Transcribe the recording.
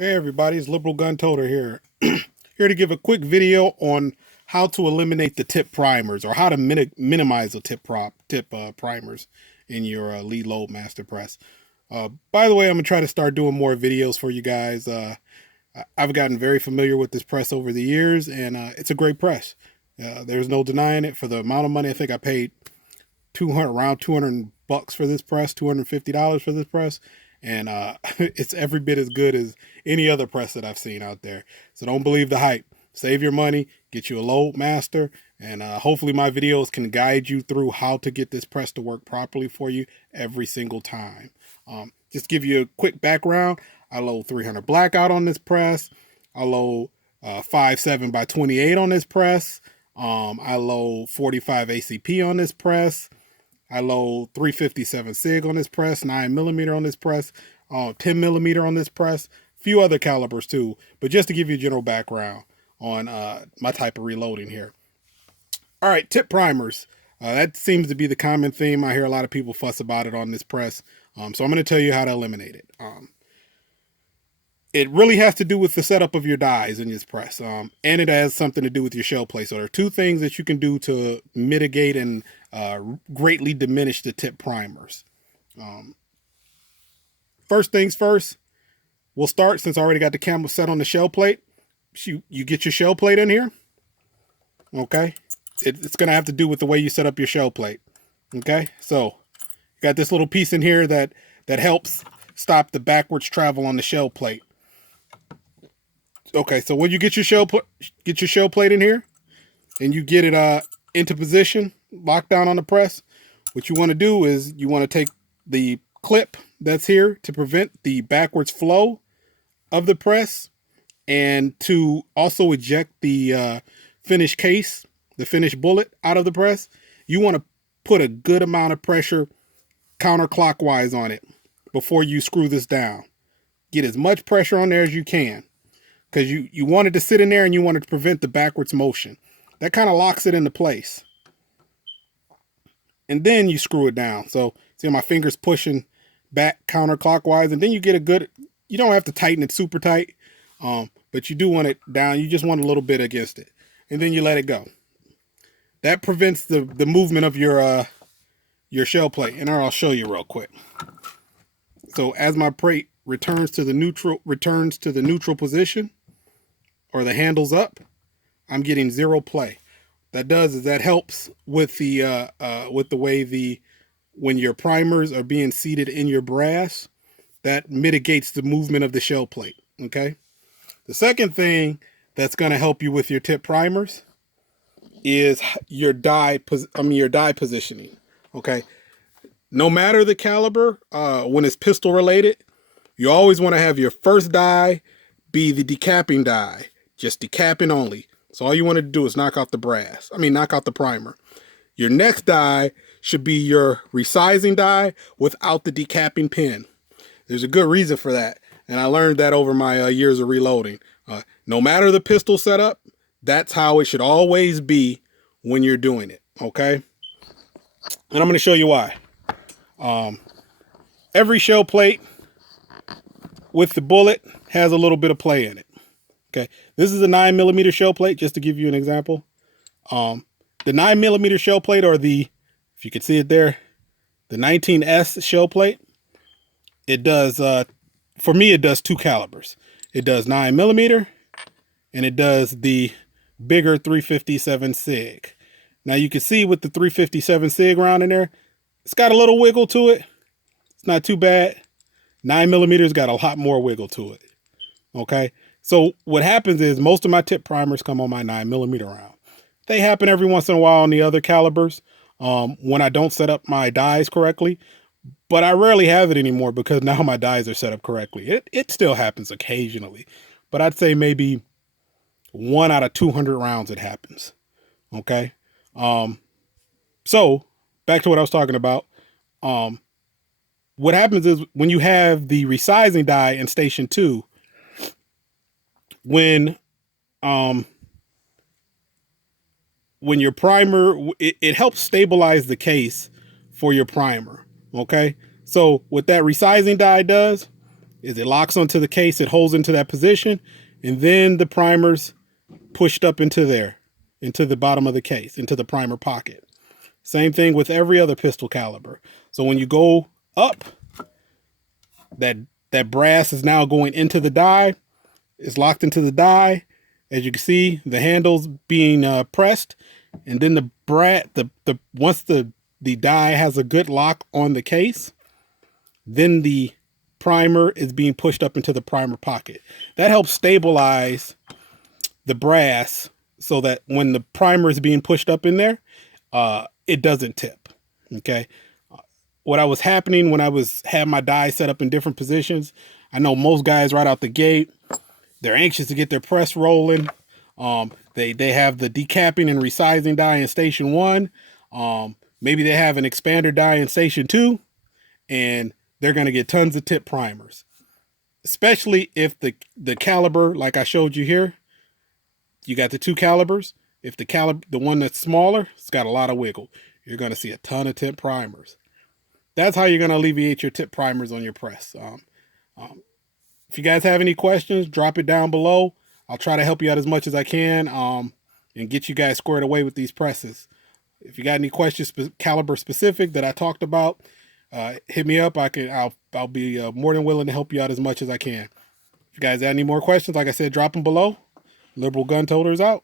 Hey everybody, it's Liberal Gun Toter here. Here to give a quick video on how to eliminate the tip primers or how to minimize the tip primers in your Lee Loadmaster press. By the way, I'm gonna try to start doing more videos for you guys. I've gotten very familiar with this press over the years, and it's a great press. There's no denying it. For the amount of money, I think I paid around 200 bucks for this press, $250 for this press, and it's every bit as good as any other press that I've seen out there. So don't believe the hype. Save your money, get you a Loadmaster, and hopefully my videos can guide you through how to get this press to work properly for you every single time. Just give you a quick background. I load 300 blackout on this press. I load 5.7 by 28 on this press. I load 45 ACP on this press. I load 357 SIG on this press, 9mm on this press, 10mm on this press, a few other calibers too, but just to give you a general background on my type of reloading here. All right, tip primers. That seems to be the common theme. I hear a lot of people fuss about it on this press, so I'm going to tell you how to eliminate it. It really has to do with the setup of your dies in this press, and it has something to do with your shell play. So there are two things that you can do to mitigate and greatly diminish the tip primers. First things first, we'll start, since I already got the camera set on the shell plate. You get your shell plate in here, okay? It's going to have to do with the way you set up your shell plate, okay? So you got this little piece in here that helps stop the backwards travel on the shell plate. Okay, so when you get your shell plate in here and you get it into position, locked down on the press, what you want to do is you want to take the clip that's here to prevent the backwards flow of the press, and to also eject the finished case, the finished bullet out of the press. You want to put a good amount of pressure counterclockwise on it before you screw this down. Get as much pressure on there as you can, because you want it to sit in there and you want it to prevent the backwards motion. That kind of locks it into place. And then you screw it down. So see my fingers pushing back counterclockwise, and then you get a good, you don't have to tighten it super tight, but you do want it down. You just want a little bit against it, and then you let it go. That prevents the movement of your shell plate, and I'll show you real quick. So as my plate returns to the neutral position, or the handle's up, I'm getting zero play. That does is that helps with the way when your primers are being seated in your brass, that mitigates the movement of the shell plate. Okay. The second thing that's going to help you with your tip primers is your die positioning. Okay. No matter the caliber, when it's pistol related, you always want to have your first die be the decapping die, just decapping only. So all you want to do is knock out the primer. Your next die should be your resizing die without the decapping pin. There's a good reason for that, and I learned that over my years of reloading. No matter the pistol setup, that's how it should always be when you're doing it, okay? And I'm going to show you why. Every shell plate with the bullet has a little bit of play in it. Okay, this is a 9mm shell plate, just to give you an example. The 9mm shell plate, or if you can see it there, the 19S shell plate, it does, for me, it does two calibers. It does 9mm, and it does the bigger 357 SIG. Now you can see with the 357 SIG round in there, it's got a little wiggle to it. It's not too bad. 9mm got a lot more wiggle to it. Okay. So what happens is most of my tip primers come on my 9mm round. They happen every once in a while on the other calibers when I don't set up my dies correctly, but I rarely have it anymore because now my dies are set up correctly. It still happens occasionally, but I'd say maybe 1 out of 200 rounds it happens. Okay. So back to what I was talking about. What happens is when you have the resizing die in station 2, when your primer, it helps stabilize the case for your primer. Okay. So what that resizing die does is it locks onto the case, it holds into that position, and then the primer's pushed up into there, into the bottom of the case, into the primer pocket. Same thing with every other pistol caliber. So when you go up, that brass is now going into the die. It's locked into the die. As you can see, the handle's being pressed, and then once the die has a good lock on the case, then the primer is being pushed up into the primer pocket. That helps stabilize the brass so that when the primer is being pushed up in there, it doesn't tip. Okay. What was happening when I had my die set up in different positions, I know most guys right out the gate, they're anxious to get their press rolling. They have the decapping and resizing die in station 1. Maybe they have an expander die in station 2, and they're going to get tons of tip primers, especially if the caliber, like I showed you here, you got the 2 calibers. If the one that's smaller, it's got a lot of wiggle, you're going to see a ton of tip primers. That's how you're going to alleviate your tip primers on your press. If you guys have any questions, drop it down below. I'll try to help you out as much as I can, and get you guys squared away with these presses. If you got any questions caliber specific that I talked about, hit me up. I'll be more than willing to help you out as much as I can. If you guys have any more questions, like I said, drop them below. Liberal Gun Toters out.